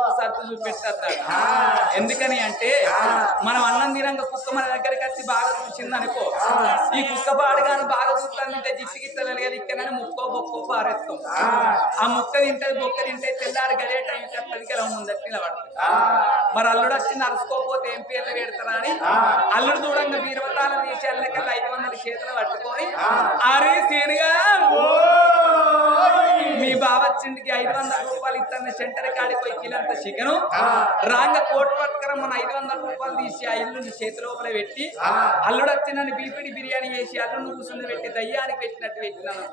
కుక్కకు సత్తు చూపెట్టద్దాడు. ఎందుకని అంటే మనం అన్నం తినంగా కుక్క మన దగ్గరికి వచ్చి బాగా చూసింది అనుకో, ఈ కుక్క పాడుగాను బాగా చూస్తాను తింటే జిట్టిగిత్తలేదు కదా ఇక్కడనే ముక్కో బొక్కో పారేస్తాం. ఆ ముక్క తింటది బొక్క తింటే తెల్లారి గడే టైం కట్టది కదా ముందట్టి నిలబడుతుంది. మరి అల్లుడు వచ్చి నడుచుకోపోతే ఏం పేర్లు పెడతారా అని అల్లుడు చూడంగా వీరవతాల దేశాలకల్లా 500 చేతులు పట్టుకొని అరే సీనుగా మీ బావచ్చిండికి 500 రూపాయలు ఇస్తాను సెంటర్ కాడికి పోయి కిలంత చికెను రాంగ కోటి పట్టుకరం మన 500 రూపాయలు తీసి ఆ ఇల్లుని చేతి లోపల పెట్టి అల్లుడు వచ్చి నన్ను బీపీడి బిర్యానీ చేసి అల్లుడు కూర్చుని పెట్టి దయ్యానికి పెట్టినట్టు పెట్టినాను.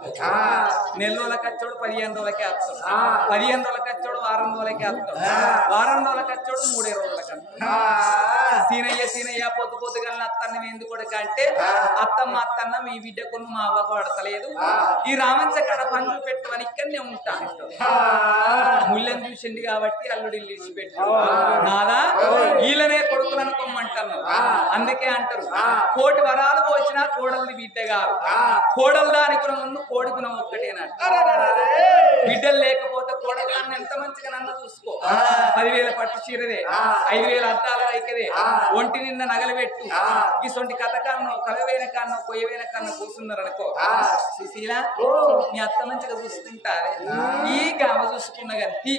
నెల రోజుల ఖర్చోడు 15 రోజులకే వస్తాడు, 15 రోజుల ఖర్చోడు వారం రోజులకే వస్తాడు, వారం రోజుల ఖర్చోడు 3 రోజులకి సీనయ్య పొద్దు పొద్దుగా అత్తన్న ఎందుకు అంటే అత్తమ్మ అత్తన్న మీ బిడ్డకు మా అవ్వకు పడతలేదు, ఈ రామంచ కాడ పంచులు పెట్టుకొని ఇక్కడనే ఉంటాను. ముళ్ళని చూసింది కాబట్టి అల్లుడు ఇల్లు ఇచ్చిపెట్టు నాదా వీళ్ళనే కొడుకులు అనుకోమంటాను. అందుకే అంటారు కోటి వరాలు పోసినా కోడల్ని బిడ్డ కాదు, కోడలు దాని గుణం ముందు కోడి గుణం ఒక్కటేనంట. బిడ్డలు లేకపోతే కోడలు నన్ను ఎంత మంచిగా నన్ను చూసుకో, 10,000 పట్టు చీరదే, 5,000 అద్దాల రైకదే, ఒంటి నిన్న నగలు పెట్టు, ఇసొంటి కథ కన్నో కలవైన కన్నో కొయ్యవైన కన్నో కూర్చున్నారు అనుకో, సుశీల నీ అత్త మంచిగా చూసుకుంటారే ఈ గామ చూసుకున్న గంతి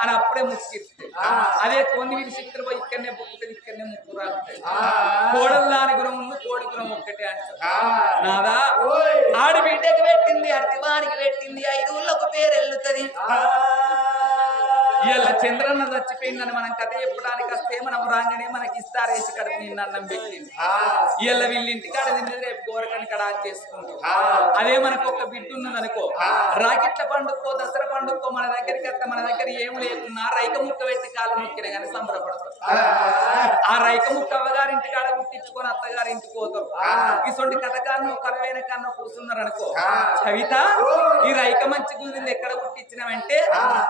అని అప్పుడే ముక్కిస్తే అదే కొన్ని వీళ్ళు చిక్కులు పోయి ఇక్కడనే బుక్కుతుంది ఇక్కడనే ముక్కు రాస్తాయి. కోడలు దాని గురం ముందు కోడి గురం ఒక్కటే అంటారు. నాదా ఆడి బిడ్డకి పెట్టింది అర్తివానికి పెట్టింది 5 ఊళ్ళకు పేరు వెళ్ళుతుంది. ఇలా చంద్రన్న చచ్చిపోయిందని మనం కథ చెప్పడానికి వస్తే మనం రాగానే మనకి ఇస్తారేసి కడుపు నిన్న అన్నం పెట్టింది. ఇలా వీళ్ళ ఇంటికాడ తిన్నది రేపు గోరకని కడ చేసుకుంటాం. అదే మనకు ఒక బిడ్డ ఉన్నది అనుకో, రాకెట్ల పండుగకో దసరా పండుగకో మన దగ్గరికి వస్తే మన దగ్గర ఏం లేకున్నా రైక ముక్క పెట్టి కాలు ముక్కిన కానీ సంబరపడతారు. ఆ రైక ముక్క అవ్వగారింటి కాడ కుట్టించుకొని అత్తగారింటికి పోతారు. ఇసొంటి కథ కన్నో కలవైన కన్నో కూర్చున్నారు అనుకో, కవిత ఈ రైక మంచి గురించి ఎక్కడ కుట్టించినామంటే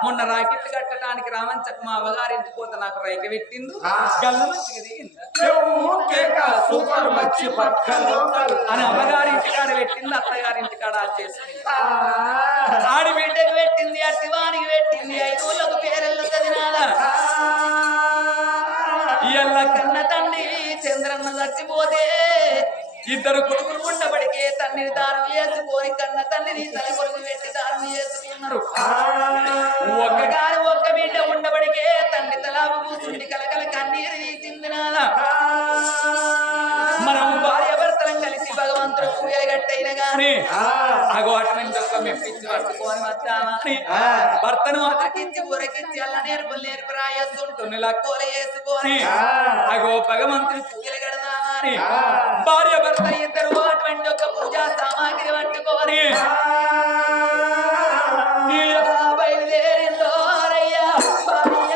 మొన్న రాకెట్లు కట్టడం రామంచకు మా అవ్వగారింటికి పోతే నాకు రైక పెట్టింది అని అమ్మగారింటి కాడ పెట్టింది, అత్తగారింటి కాడ చేసుకుంది. ఆడి బిడ్డకు పెట్టింది అర్తివానికి పెట్టింది 5 ఊళ్ళకు పేరెళ్ళు చదినాలా. ఇయ్యల్ల కన్న తండ్రి చంద్రన్న చచ్చిపోతే 2 కొడుకులు ఉండబడికే తండ్రిని దానం చేసుకొని కన్న తండ్రిని తల కొడుకు పెట్టి దానం చేసుకున్నారు. ఒక్క బిడ్డ ఉండబడికే తండ్రి తలాపు కూర్చుండి కలకల కన్నీరు తీసింది. నాలా మనం భార్య భర్తలం కలిసి భగవంతుడు పూజలు గట్టయిన గాని అగోటమని ఒక్క మెప్పించి పట్టుకొని వచ్చామని భర్తను అతకించి ఉరకించి అల్ల నేర్పు రాయేస్తుంటుని లక్కోల వేసుకొని అగో భగవంతుని పూజలు గడదామని భార్య భర్త 2 అటువంటి ఒక పూజా సామాగ్రి పట్టుకొని బయలుదేరిందో రయ్యా భార్య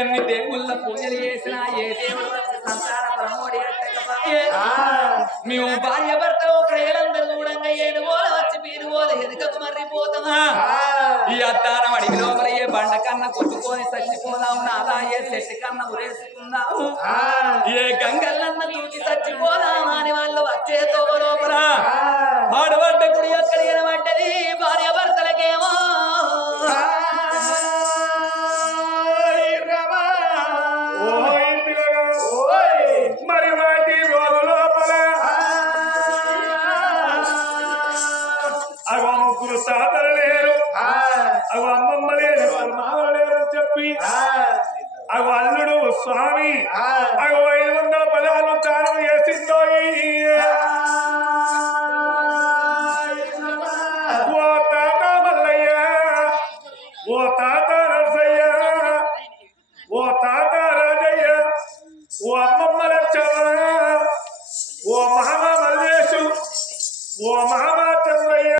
ఎన్ని దేవుళ్ళ పూజలు చేసినా ఏ దేవుడు వచ్చి సంతాన ప్రమోడి కట్టకపోయే మేము భార్య భర్త ఒక ఏళ్ళందరూ చూడంగా ఏడు పోల వచ్చి మీరు పోల ఎదుకకు మర్రిపోతామా ఈ అద్దానం అడిగి లోపల ఏ బండ కన్నా కొట్టుకొని చచ్చిపోదాం నాదా ఏ చెట్టు కన్నా ఉరేసుకుందాము ఏ గంగల్లన్న తూకి చచ్చిపోదామా అని వాళ్ళు వచ్చేతో లోపల ఆడబడ్డ కుడి ఎక్కడ ఎనబడ్డది భార్య భర్తలకేమో మరి వాటి రోజు లోపల అగో ముగ్గురు తాతలు లేరు అగో అమ్మమ్మ లేరు మామ లేరు అని చెప్పి అగో అల్లుడు స్వామి అగో 500 బలాలు తాను వేసిందో